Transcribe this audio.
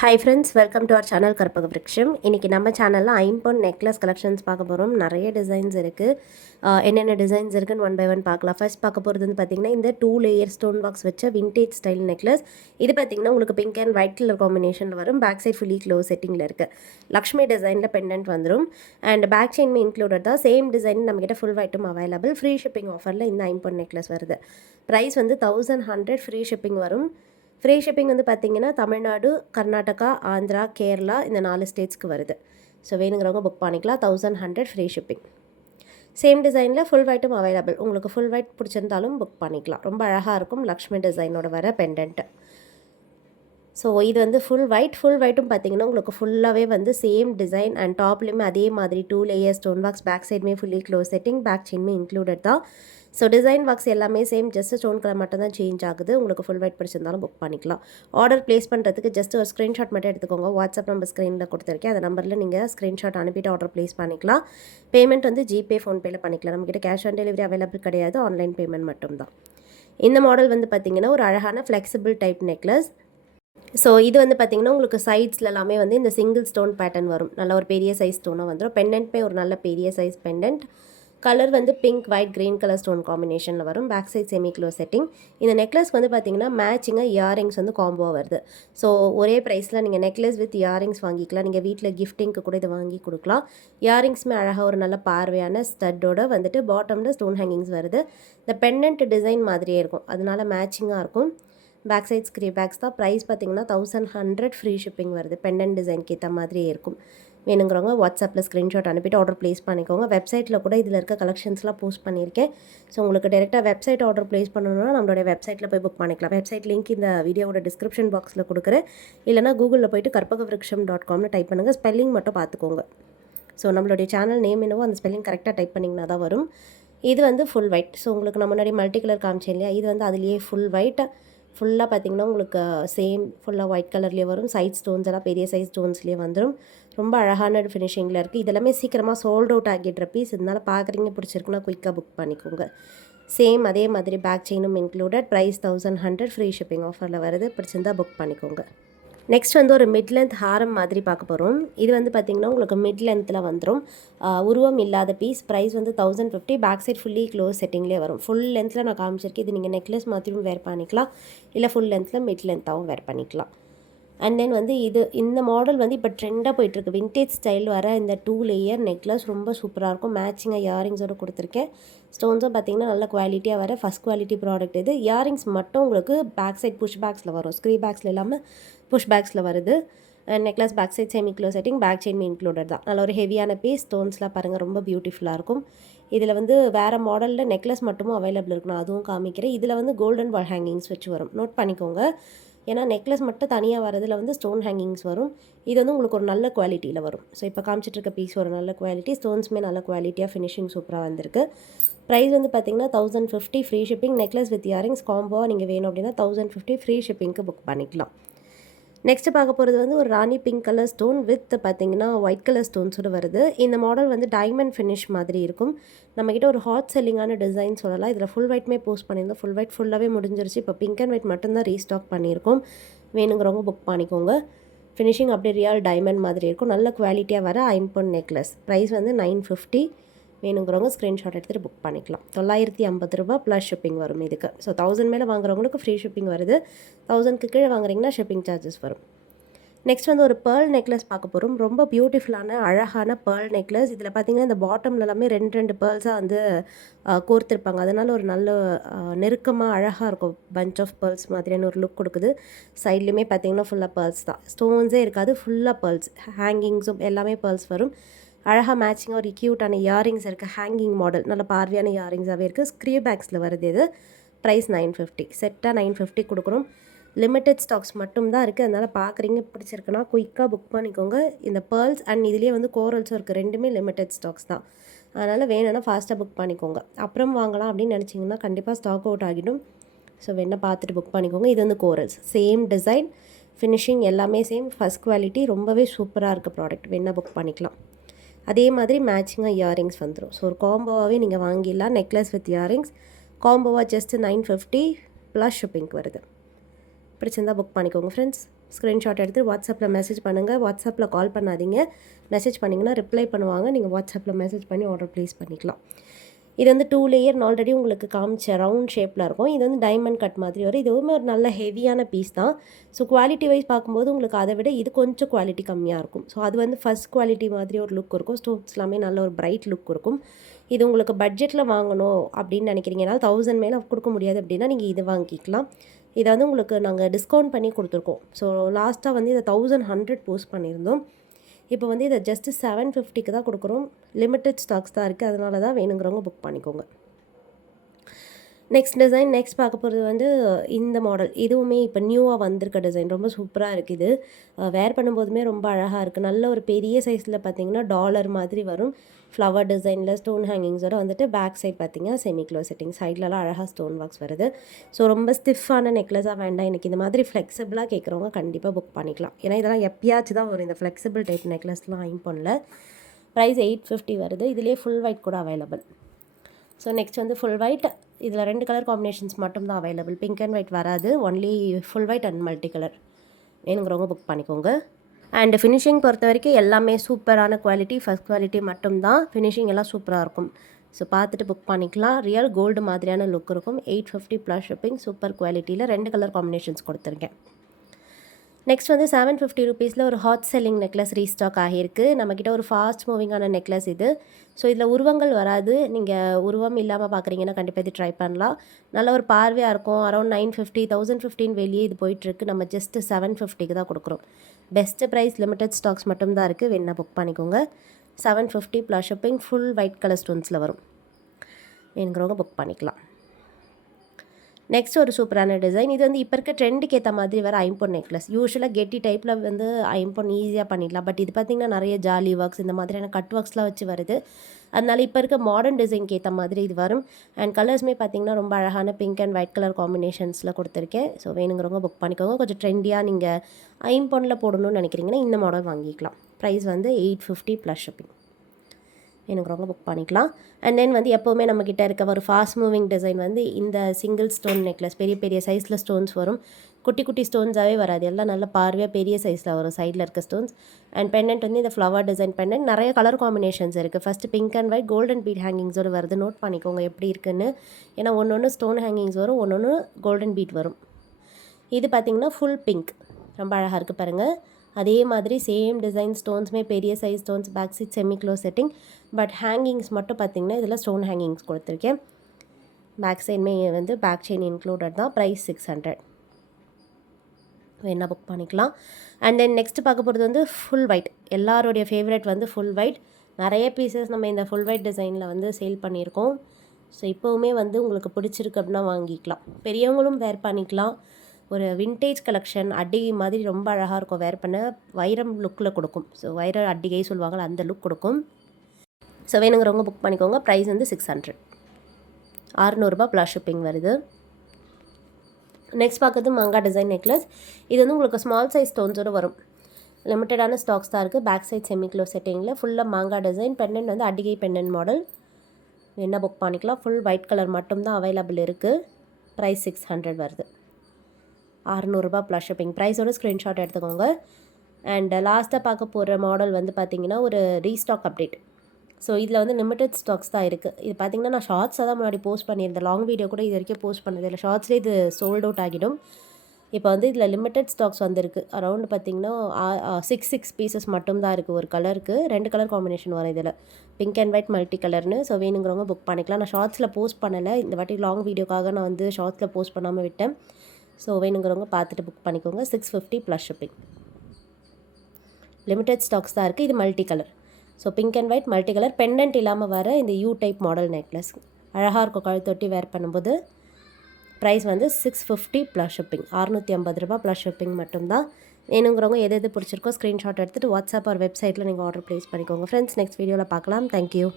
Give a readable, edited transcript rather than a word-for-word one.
Hi friends, welcome to our channel Karpaga Virutcham. இன்றைக்கி நம்ம சேனலில் ஐம்பொன் நெக்லஸ் கலெக்ஷன்ஸ் பார்க்க போகிறோம். நிறைய டிசைன்ஸ் இருக்குது. என்னென்ன டிசைன்ஸ் இருக்குன்னு ஒன் பை ஒன் பார்க்கலாம். ஃபர்ஸ்ட் பார்க்க போகிறது வந்து பார்த்திங்கன்னா இந்த 2 லேயர் ஸ்டோன் பாக்ஸ் வச்ச விண்டேஜ் ஸ்டைல் நெக்லஸ். இது பார்த்திங்கன்னா உங்களுக்கு பிங்க் அண்ட் ஒயிட் கலர் காம்பினேஷனில் வரும். பேக் சைட் ஃபுல்லி க்ளோஸ் செட்டிங்கில் இருக்குது. லக்ஷ்மி டிசைனில் பெண்டன்ட் வந்துடும். அண்ட் பேக் செயின்மே இன்க்ளூடட் தான். சேம் டிசைன் நம்மக்கிட்ட ஃபுல் ஒயிட்டும் அவைலபிள். ஃப்ரீ ஷிப்பிங் ஆஃபரில் இந்த ஐம்பொன் நெக்லஸ் வருது. ப்ரைஸ் வந்து 1100. ஃப்ரீ ஷிப்பிங் வரும். ஃப்ரீ ஷிப்பிங் வந்து பார்த்திங்கன்னா தமிழ்நாடு, கர்நாடகா, ஆந்திரா, கேரளா இந்த 4 ஸ்டேட்ஸ்க்கு வருது. ஸோ வேணுங்கிறவங்க புக் பண்ணிக்கலாம். 1100 ஃப்ரீ ஷிப்பிங். சேம் டிசைனில் ஃபுல் ஒயிட்டும் அவைலபிள். உங்களுக்கு ஃபுல் ஒயிட் பிடிச்சிருந்தாலும் புக் பண்ணிக்கலாம். ரொம்ப அழகாக இருக்கும். லக்ஷ்மி டிசைனோட வர பெண்டன்ட்டு. ஸோ இது வந்து ஃபுல் ஒயிட்டும் பார்த்திங்கன்னா உங்களுக்கு ஃபுல்லாகவே வந்து சேம் டிசைன் அண்ட் டாப்லேயுமே அதே மாதிரி 2 லேயர் ஸ்டோன் பாக்ஸ். பேக் சைடுமே ஃபுல்லி க்ளோஸ் செட்டிங். பேக் செயின்மே இன்க்ளூடட் தான். ஸோ டிசைன் பாக்ஸ் எல்லாமே சேம். ஜஸ்ட் ஸ்டோன் கலர் மட்டும் தான் சேஞ்ச் ஆகுது. உங்களுக்கு ஃபுல் ஒயிட் பிடிச்சிருந்தாலும் புக் பண்ணிக்கலாம். ஆர்டர் ப்ளேஸ் பண்ணுறதுக்கு ஜஸ்ட் ஒரு ஸ்க்ரீன்ஷாட் மட்டும் எடுத்துக்கோங்க. வாட்ஸ்அப் நம்பர் ஸ்க்ரீனில் கொடுத்துருக்கேன். அந்த நம்பரில் நீங்கள் ஸ்க்ரீன்ஷாட் அனுப்பிட்டு ஆர்டர் ப்ளேஸ் பண்ணிக்கலாம். பேமெண்ட் வந்து ஜிபே, ஃபோன்பேயில் பண்ணிக்கலாம். நம்மக்கிட்ட கேஷ் ஆன் டெலிவரி அவைலபிள் கிடையாது. ஆன்லைன் பேமெண்ட் மட்டும்தான். இந்த மாடல் வந்து பார்த்திங்கன்னா ஒரு அழகான ஃப்ளெக்சிபிள் டைப் நெக்லஸ். ஸோ இது வந்து பார்த்திங்கன்னா உங்களுக்கு சைட்ஸில் எல்லாமே வந்து இந்த சிங்கிள் ஸ்டோன் பேட்டர்ன் வரும். நல்ல ஒரு பெரிய சைஸ் ஸ்டோனாக வந்துடும். பெண்டன்ட்மே ஒரு நல்ல பெரிய சைஸ் பெண்டன்ட். கலர் வந்து pink, white, green colour stone காம்பினேஷனில் வரும். Back side semi close setting. இந்த நெக்லஸ் வந்து பார்த்திங்கன்னா மேட்சிங்காக இயரிங்ஸ் வந்து காம்போ வருது. ஸோ ஒரே ப்ரைஸில் நீங்கள் நெக்லஸ் வித் இயரிங்ஸ் வாங்கிக்கலாம். நீங்கள் வீட்டில் கிஃப்டிங்க்கு கூட இதை வாங்கி கொடுக்கலாம். இயரிங்ஸுமே அழகாக ஒரு நல்ல பார்வையான ஸ்டட்டோட வந்துட்டு பாட்டமில் ஸ்டோன் ஹேங்கிங்ஸ் வருது. இந்த பெண்டன்ட் டிசைன் மாதிரியே இருக்கும். அதனால மேட்சிங்காக இருக்கும். பேக் சைட் ஸ்க்ரீ பேக்ஸ் தான். ப்ரைஸ் பார்த்திங்கன்னா 1100. ஃப்ரீ ஷிப்பிங் வருது. பெண்டன்ட் டிசைனுக்கு ஏற்ற மாதிரியே இருக்கும். வேணுங்கிறவங்க வாட்ஸ்அப்பில் ஸ்க்ரீன்ஷாட் அனுப்பிட்டு ஆர்டர் ப்ளேஸ் பண்ணிக்கோங்க. வெப்சைட்டில் கூட இதில் இருக்க கலெக்ஷன்ஸ்லாம் போஸ்ட் பண்ணியிருக்கேன். ஸோ உங்களுக்கு டேரெக்டாக வெப்சைட் ஆர்டர் ப்ளேஸ் பண்ணணும்னா நம்மளுடைய வெப்சைட்டில் போய் புக் பண்ணிக்கலாம். வெப்சைட் லிங்க் இந்த வீடியோவோட டிஸ்கிரிப்ஷன் பாக்ஸில் கொடுக்குறேன். இல்லைனா கூகுளில் போய்ட்டு karpagavriksham.comனு டைப் பண்ணுங்கள். ஸ்பெல்லிங் மட்டும் பார்த்துக்கோங்க. ஸோ நம்மளுடைய சேனல் நேம் என்னவோ அந்த ஸ்பெல்லிங் கரெக்டாக டைப் பண்ணிங்கன்னா தான் வரும். இது வந்து ஃபுல் ஒயிட். ஸோ உங்களுக்கு நான் முன்னாடி மல்டி கலர் காமிச்சேன் இல்லையா, இது வந்து அதுலேயே ஃபுல் ஒயிட். ஃபுல்லாக பார்த்திங்கன்னா உங்களுக்கு சேம் ஃபுல்லாக ஒயிட் கலர்லேயே வரும். சைட் ஸ்டோன்ஸ் எல்லாம் பெரிய சைஸ் ஸ்டோன்ஸ்லேயே வந்துடும். ரொம்ப அழகான ஃபினிஷிங்கில் இருக்குது. இதெல்லாமே சீக்கிரமாக சோல்ட் அவுட் ஆகிடுற பீஸ். இதனால் பார்க்குறீங்க பிடிச்சிருக்குன்னா குயிக்காக புக் பண்ணிக்கோங்க. சேம் அதே மாதிரி பேக் செயினும் இன்க்ளூடட். ப்ரைஸ் 1100. ஃப்ரீ ஷிப்பிங் ஆஃபரில் வருது. பிடிச்சிருந்தால் புக் பண்ணிக்கோங்க. நெக்ஸ்ட் வந்து ஒரு மிட் லென்த் ஹாரம் மாதிரி பார்க்க போகிறோம். இது வந்து பார்த்திங்கன்னா உங்களுக்கு மிட் லென்த்தில் வந்துடும். உருவம் இல்லாத பீஸ். ப்ரைஸ் வந்து 1050. பேக் சைட் ஃபுல்லி க்ளோஸ் செட்டிங்லேயே வரும். ஃபுல் லென்த்தில் நான் காமிச்சிருக்கேன். இது நீங்கள் நெக்லஸ் மாற்றியும் வேர் பண்ணிக்கலாம். இல்லை ஃபுல் லென்த்தில் மிட் லென்த்தாகவும் வேர் பண்ணிக்கலாம். அண்ட் தென் வந்து இந்த மாடல் வந்து இப்போ ட்ரெண்டாக போயிட்டுருக்கு. விண்டேஜ் ஸ்டைல் வர இந்த 2 லேயர் நெக்லஸ் ரொம்ப சூப்பராக இருக்கும். மேட்சிங்காக இயரிங்ஸோடு கொடுத்துருக்கேன். ஸ்டோன்ஸும் பார்த்திங்கன்னா நல்ல குவாலிட்டியாக வர ஃபஸ்ட் குவாலிட்டி ப்ராடக்ட் இது. இயரிங்ஸ் மட்டும் உங்களுக்கு பேக் சைட் புஷ் பேக்ஸில் வரும். ஸ்க்ரீ பேக்ஸில் இல்லாமல் புஷ் பேக்ஸில் வருது. Necklace back side semi close setting. Back செயின்மே இன்க்ளூடட் தான். நல்ல ஒரு ஹெவியான பீஸ். ஸ்டோன்ஸ்லாம் பாருங்கள் ரொம்ப பியூட்டிஃபுல்லாக இருக்கும். இதில் வந்து வேறு மாடலில் நெக்லஸ் மட்டுமும் அவைலபிள் இருக்கணும். அதுவும் காமிக்கிறேன். இதில் வந்து கோல்டன் வால் ஹேங்கிங்ஸ் வச்சு வரும். நோட் பண்ணிக்கோங்க. ஏன்னா நெக்லஸ் மட்டும் தனியாக வரதில் வந்து ஸ்டோன் ஹேங்கிங்ஸ் வரும். இது வந்து உங்களுக்கு ஒரு நல்ல குவாலிட்டியில் வரும். ஸோ இப்போ காமிச்சிட்ருக்க பீஸ் ஒரு நல்ல குவாலிட்டி. ஸ்டோன்ஸுமே நல்ல குவாலிட்டியாக ஃபினிஷிங் சூப்பராக வந்திருக்கு. ப்ரைஸ் வந்து பார்த்திங்கன்னா 1050. Free shipping. Necklace with earrings காம்போவாக நீங்கள் வேணும் அப்படின்னா 1050 ஃப்ரீ ஷிப்பிங்க்கு புக் பண்ணிக்கலாம். நெக்ஸ்ட்டு பார்க்க போகிறது வந்து ஒரு ராணி பிங்க் கலர் ஸ்டோன் வித் பார்த்திங்கன்னா ஒயிட் கலர் ஸ்டோன்ஸோடு வருது. இந்த மாடல் வந்து டைமண்ட் ஃபினிஷ் மாதிரி இருக்கும். நம்மக்கிட்ட ஒரு ஹாட் செல்லிங்கான டிசைன் சொல்லலாம். இதில் ஃபுல் ஒயிட்மே போஸ்ட் பண்ணியிருந்தோம். ஃபுல் ஒயிட் ஃபுல்லாகவே முடிஞ்சிருச்சு. இப்போ பிங்க் அண்ட் ஒயிட் மட்டும்தான் ரீஸ்டாக் பண்ணியிருக்கோம். வேணுங்கிறவங்க புக் பண்ணிக்கோங்க. ஃபினிஷிங் அப்படியே ரியல் டைமண்ட் மாதிரி இருக்கும். நல்ல குவாலிட்டியாக வர ஐம்பொன் நெக்லஸ். ப்ரைஸ் வந்து 950. வேணுங்கிறவங்க ஸ்க்ரீன்ஷாட் எடுத்துகிட்டு புக் பண்ணிக்கலாம். 950 ப்ளஸ் ஷிப்பிங் வரும் இதுக்கு. ஸோ 1000 மேலே வாங்குறவங்களுக்கு ஃப்ரீ ஷிப்பிங் வருது. 1000க்கு கீழே வாங்குறீங்கன்னா ஷிப்பிங் சார்ஜஸ் வரும். நெக்ஸ்ட் வந்து ஒரு பேர்ல் நெக்லஸ் பார்க்க போகிறோம். ரொம்ப பியூட்டிஃபுல்லான அழகான பேர்ல் நெக்லஸ். இதில் பார்த்திங்கன்னா இந்த பாட்டமில் எல்லாமே 2 பேர்ல்ஸாக வந்து கோர்த்துருப்பாங்க. அதனால் ஒரு நல்ல நெருக்கமாக அழகாக இருக்கும். பஞ்ச் ஆஃப் பேர்ல்ஸ் மாதிரியான ஒரு லுக் கொடுக்குது. சைட்லேயுமே பார்த்திங்கன்னா ஃபுல்லாக பேர்ல்ஸ் தான். ஸ்டோன்ஸே இருக்காது. ஃபுல்லாக பேர்ல்ஸ். ஹேங்கிங்ஸும் எல்லாமே பேர்ல்ஸ் வரும். அழகாக மேட்சிங்காக ஒரு க்யூட்டான இயரிங்ஸ் இருக்குது. ஹேங்கிங் மாடல் நல்ல பார்வையான இயரிங்ஸாகவே இருக்குது. ஸ்க்ரீ பேக்ஸில் வருது இது. ப்ரைஸ் 950. செட்டாக 950 கொடுக்குறோம். லிமிட்டட் ஸ்டாக்ஸ் மட்டும் தான் இருக்குது. அதனால் பார்க்குறீங்க பிடிச்சிருக்குன்னா குயிக்காக புக் பண்ணிக்கோங்க. இந்த பேர்ல்ஸ் அண்ட் இதுலேயே வந்து கோரல்ஸும் இருக்குது. ரெண்டுமே லிமிட்டட் ஸ்டாக்ஸ் தான். அதனால் வேணும்னா ஃபாஸ்ட்டாக புக் பண்ணிக்கோங்க. அப்புறம் வாங்கலாம் அப்படின்னு நினச்சிங்கன்னா கண்டிப்பாக ஸ்டாக் அவுட் ஆகிடும். ஸோ வேணால் பார்த்துட்டு புக் பண்ணிக்கோங்க. இது வந்து கோரல்ஸ். சேம் டிசைன், ஃபினிஷிங் எல்லாமே சேம். First quality. ரொம்பவே சூப்பராக இருக்குது ப்ராடக்ட். வேணால் புக் பண்ணிக்கலாம். அதே மாதிரி மேட்சிங்காக இயரிங்ஸ் வந்துடும். ஸோ ஒரு காம்போவாகவே நீங்கள் வாங்கிடலாம். நெக்லஸ் வித் இயரிங்ஸ் காம்போவாக ஜஸ்ட் 950 ப்ளஸ் ஷிப்பிங்க்கு வருது. பிடிச்சிருந்தால் புக் பண்ணிக்கோங்க ஃப்ரெண்ட்ஸ். ஸ்க்ரீன்ஷாட் எடுத்து வாட்ஸ்அப்பில் மெசேஜ் பண்ணுங்கள். வாட்ஸ்அப்பில் கால் பண்ணாதீங்க. மெசேஜ் பண்ணிங்கன்னா ரிப்ளை பண்ணுவாங்க. நீங்கள் வாட்ஸ்அப்பில் மெசேஜ் பண்ணி ஆர்டர் ப்ளேஸ் பண்ணிக்கலாம். இது வந்து 2 லேயர் ஆல்ரெடி உங்களுக்கு காமிச்ச ரவுண்ட் ஷேப்பில் இருக்கும். இது வந்து டைமண்ட் கட் மாதிரி வரும். இதுவுமே ஒரு நல்ல ஹெவியான பீஸ் தான். ஸோ குவாலிட்டி வைஸ் பார்க்கும்போது உங்களுக்கு அதை விட இது கொஞ்சம் குவாலிட்டி கம்மியாக இருக்கும். ஸோ அது வந்து ஃபஸ்ட் குவாலிட்டி மாதிரி ஒரு லுக் இருக்கும். ஸ்டோன்ஸ் எல்லாமே நல்ல ஒரு பிரைட் லுக் இருக்கும். இது உங்களுக்கு பட்ஜெட்டில் வாங்கணும் அப்படின்னு நினைக்கிறீங்கன்னா 1000 மேலே கொடுக்க முடியாது அப்படின்னா நீங்கள் இது வாங்கிக்கலாம். இதை வந்து உங்களுக்கு நாங்கள் டிஸ்கவுண்ட் பண்ணி கொடுத்துருக்கோம். ஸோ லாஸ்ட்டாக வந்து இதை 1100 போஸ்ட் பண்ணியிருந்தோம். இப்போ வந்து இதை ஜஸ்ட்டு 750க்கு தான் கொடுக்குறோம். லிமிட்டட் ஸ்டாக்ஸ் தான் இருக்குது. அதனால தான் வேணுங்கிறவங்க புக் பண்ணிக்கோங்க. நெக்ஸ்ட் டிசைன் பார்க்க போகிறது வந்து இந்த மாடல். இதுவுமே இப்போ நியூவாக வந்திருக்க டிசைன். ரொம்ப சூப்பராக இருக்குது இது. வேர் பண்ணும்போதுமே ரொம்ப அழகாக இருக்குது. நல்ல ஒரு பெரிய சைஸில் பார்த்தீங்கன்னா டாலர் மாதிரி வரும். ஃப்ளவர் டிசைனில் ஸ்டோன் ஹேங்கிங்ஸோட வந்துட்டு பேக் சைட் பார்த்தீங்கன்னா செமி க்ளோஸ் செட்டிங். சைட்லலாம் அழகாக ஸ்டோன் ஒர்க்ஸ் வருது. ஸோ ரொம்ப ஸ்டிஃபான நெக்லஸாக வேண்டாம், எனக்கு இந்த மாதிரி ஃப்ளெக்சிபிளாக கேட்குறவங்க கண்டிப்பாக புக் பண்ணிக்கலாம். ஏன்னா இதெல்லாம் எப்பயாச்சும் தான் வரும் இந்த ஃப்ளெக்சிபிள் டைப் நெக்லஸ்லாம் ஐம் பண்ணல. ப்ரைஸ் 850 வருது. இதிலே ஃபுல் ஒயிட் கூட அவைலபிள். ஸோ நெக்ஸ்ட் வந்து ஃபுல் ஒயிட். இதில் 2 கலர் காம்பினேஷன்ஸ் மட்டும் தான் அவைலபிள். பிங்க் அண்ட் ஒயிட் வராது. Only full white and multi colour. வேணுங்கிறவங்க புக் பண்ணிக்கோங்க. அண்ட் ஃபினிஷிங் பொறுத்த வரைக்கும் எல்லாமே சூப்பரான குவாலிட்டி. ஃபஸ்ட் குவாலிட்டி மட்டும்தான். ஃபினிஷிங் எல்லாம் சூப்பராக இருக்கும். ஸோ பார்த்துட்டு புக் பண்ணிக்கலாம். ரியல் கோல்டு மாதிரியான லுக் இருக்கும். 850 ப்ளஸ் ஷிப்பிங். சூப்பர் குவாலிட்டியில் 2 கலர் காம்பினேஷன்ஸ் கொடுத்துருக்கேன். நெக்ஸ்ட் வந்து 750 ருபீஸில் ஒரு ஹாட் செல்லிங் நெக்லஸ் ரீஸ்டாக் ஆகியிருக்கு. நம்மக்கிட்ட ஒரு ஃபாஸ்ட் மூவிங்கான நெக்லஸ் இது. ஸோ இதில் உருவங்கள் வராது. நீங்கள் உருவம் இல்லாமல் பார்க்குறீங்கன்னா கண்டிப்பாக இது ட்ரை பண்ணலாம். நல்ல ஒரு பார்வையாக இருக்கும். அரௌண்ட் 950 1015 வெளியே இது போயிட்டுருக்கு. நம்ம ஜஸ்ட்டு 750க்கு தான் கொடுக்குறோம். Best price. லிமிட்டட் ஸ்டாக்ஸ் மட்டும் தான் இருக்குது. வேணா புக் பண்ணிக்கோங்க. 750 plus shipping. Full white colour ஸ்டோன்ஸில் வரும். வேணுங்கிறவங்க புக் பண்ணிக்கலாம். நெக்ஸ்ட் ஒரு சூப்பரான டிசைன். இது வந்து இப்போ இருக்க ட்ரெண்டுக்கு ஏற்ற மாதிரி வர ஐம்பொன் நெக்லஸ். யூஸ்வலாக கெட்டி டைப்பில் வந்து ஐம்பொன் ஈஸியாக பண்ணிடலாம். பட் இது பார்த்திங்கன்னா நிறைய ஜாலி ஒர்க்ஸ் இந்த மாதிரியான கட் ஒர்க்ஸ்லாம் வச்சு வருது. அதனால இப்போ இருக்க மாடர்ன் டிசைனுக்கு ஏற்ற மாதிரி இது வரும். அண்ட் கலர்ஸுமே பார்த்திங்கன்னா ரொம்ப அழகான பிங்க் அண்ட் ஒயிட் கலர் காம்பினேஷன்ஸில் கொடுத்துருக்கேன். ஸோ வேணுங்கிறவங்க புக் பண்ணிக்கோங்க. கொஞ்சம் ட்ரெண்டியாக நீங்கள் ஐம்பொனில் போடணும்னு நினைக்கிறீங்கன்னா இந்த மாடல் வாங்கிக்கலாம். ப்ரைஸ் வந்து 850 ப்ளஸ் ஷிப்பிங். வேணுங்கிறவங்க புக் பண்ணிக்கலாம். அண்ட் தென் வந்து எப்போவுமே நம்மக்கிட்ட இருக்க ஒரு ஃபாஸ்ட் மூவிங் டிசைன் வந்து இந்த சிங்கிள் ஸ்டோன் நெக்லஸ். பெரிய பெரிய சைஸில் ஸ்டோன்ஸ் வரும். குட்டி குட்டி ஸ்டோன்ஸாகவே வராது. எல்லாம் நல்ல பார்வையாக பெரிய சைஸில் வரும் சைடில் இருக்க ஸ்டோன்ஸ். அண்ட் பெண்டன்ட் வந்து இந்த ஃப்ளவர் டிசைன் பெண்டன்ட். நிறைய கலர் காம்பினேஷன்ஸ் இருக்குது. First pink and white golden bead ஹேங்கிங்ஸோடு வருது. நோட் பண்ணிக்கோங்க எப்படி இருக்குன்னு. ஏன்னா ஒன்று ஸ்டோன் ஹேங்கிங்ஸ் வரும், ஒன்று கோல்டன் பீட் வரும். இது பார்த்திங்கன்னா ஃபுல் பிங்க். ரொம்ப அழகாக இருக்குது பாருங்கள். அதே மாதிரி சேம் டிசைன் ஸ்டோன்ஸுமே பெரிய size stones. Back side semi close setting. But hangings மட்டும் பார்த்திங்கன்னா இதில் ஸ்டோன் ஹேங்கிங்ஸ் கொடுத்துருக்கேன். பேக் சைடுமே வந்து பேக் செயின் இன்க்ளூடட் தான். ப்ரைஸ் 600. வேணா புக் பண்ணிக்கலாம். அண்ட் தென் நெக்ஸ்ட் பார்க்க போகிறது வந்து ஃபுல் ஒயிட். எல்லாருடைய ஃபேவரட் வந்து ஃபுல் ஒயிட். நிறைய பீசஸ் நம்ம இந்த ஃபுல் ஒயிட் டிசைனில் வந்து சேல் பண்ணியிருக்கோம். ஸோ இப்போவுமே வந்து உங்களுக்கு பிடிச்சிருக்கு அப்படின்னா வாங்கிக்கலாம். பெரியவங்களும் வேர் பண்ணிக்கலாம். ஒரு வின்டேஜ் கலெக்ஷன். அட்டிகை மாதிரி ரொம்ப அழகாக இருக்கும். வேர் பண்ண வைரம் லுக்கில் கொடுக்கும். ஸோ வைர அட்டிகை சொல்லுவாங்களா அந்த லுக் கொடுக்கும். ஸோ வேணுங்கிறவங்க புக் பண்ணிக்கோங்க. ப்ரைஸ் வந்து 600. 600 ப்ளஸ் ஷிப்பிங் வருது. நெக்ஸ்ட் பார்க்குறது மங்கா டிசைன் நெக்லஸ். இது வந்து உங்களுக்கு ஸ்மால் சைஸ் ஸ்டோன்ஸோடு வரும். லிமிட்டடான ஸ்டாக்ஸ் தான் இருக்குது. பேக் சைட் செமி க்ளோஸ் செட்டிங்கில் ஃபுல்லாக மாங்கா டிசைன். பெண்டன்ட் வந்து அட்டிகை பெண்டன்ட் மாடல். வேணா புக் பண்ணிக்கலாம். ஃபுல் ஒயிட் கலர் மட்டும்தான் அவைலபிள் இருக்குது. ப்ரைஸ் 600 வருது. 600 ப்ளஸ் ஷிப்பிங். ப்ரைஸோட ஸ்க்ரீன்ஷாட் எடுத்துக்கோங்க. அண்ட் லாஸ்ட்டாக பார்க்க போகிற மாடல் வந்து பார்த்திங்கன்னா ஒரு ரீஸ்டாக் அப்டேட். ஸோ இதில் வந்து லிமிட்டட் ஸ்டாக்ஸ் தான் இருக்குது. இது பார்த்திங்கன்னா நான் ஷார்ட்ஸாக தான் முன்னாடி போஸ்ட் பண்ணியிருந்தேன். லாங் வீடியோ கூட இது வரைக்கும் போஸ்ட் பண்ணது இல்லை. ஷார்ட்ஸ்லேயே இது சோல்ட் அவுட் ஆகிடும். இப்போ வந்து இதில் லிமிட்டட் ஸ்டாக்ஸ் வந்திருக்கு. அரௌண்ட் பார்த்திங்கன்னா 6 பீசஸ் மட்டும்தான் இருக்குது. ஒரு கலருக்கு 2 கலர் காம்பினேஷன் வரும் இதில். பிங்க் அண்ட் ஒயிட் மல்டி கலர்னு. ஸோ வேணுங்கிறவங்க புக் பண்ணிக்கலாம். நான் ஷார்ட்ஸில் போஸ்ட் பண்ணலை. இந்த வாட்டி லாங் வீடியோக்காக நான் வந்து ஷார்ட்ஸில் போஸ்ட் பண்ணாமல் விட்டேன். ஸோ வேணுங்கிறவங்க பார்த்துட்டு புக் பண்ணிக்கோங்க. 650 ப்ளஸ் ஷிப்பிங். லிமிட்டட் ஸ்டாக்ஸ் தான் இருக்குது. இது multi colour. So pink and white multi colour. Pendant இல்லாமல் வர இந்த யூ டைப் மாடல் நெக்லஸ். அழகாக இருக்கும் கழுத்தொட்டி வேர் பண்ணும்போது. ப்ரைஸ் வந்து 650 ப்ளஸ் ஷிப்பிங். 650 ப்ளஸ் ஷிப்பிங் மட்டும்தான். வேணுங்கிறவங்க எது பிடிச்சிருக்கோ ஸ்க்ரீன்ஷாட் எடுத்துகிட்டு வாட்ஸ்அப் ஒரு வெப்சைட்டில் நீங்கள் ஆர்டர் ப்ளேஸ் பண்ணிக்கோங்க. ஃப்ரெண்ட்ஸ் நெக்ஸ்ட் வீடியோவில் பார்க்கலாம். தேங்க்யூ.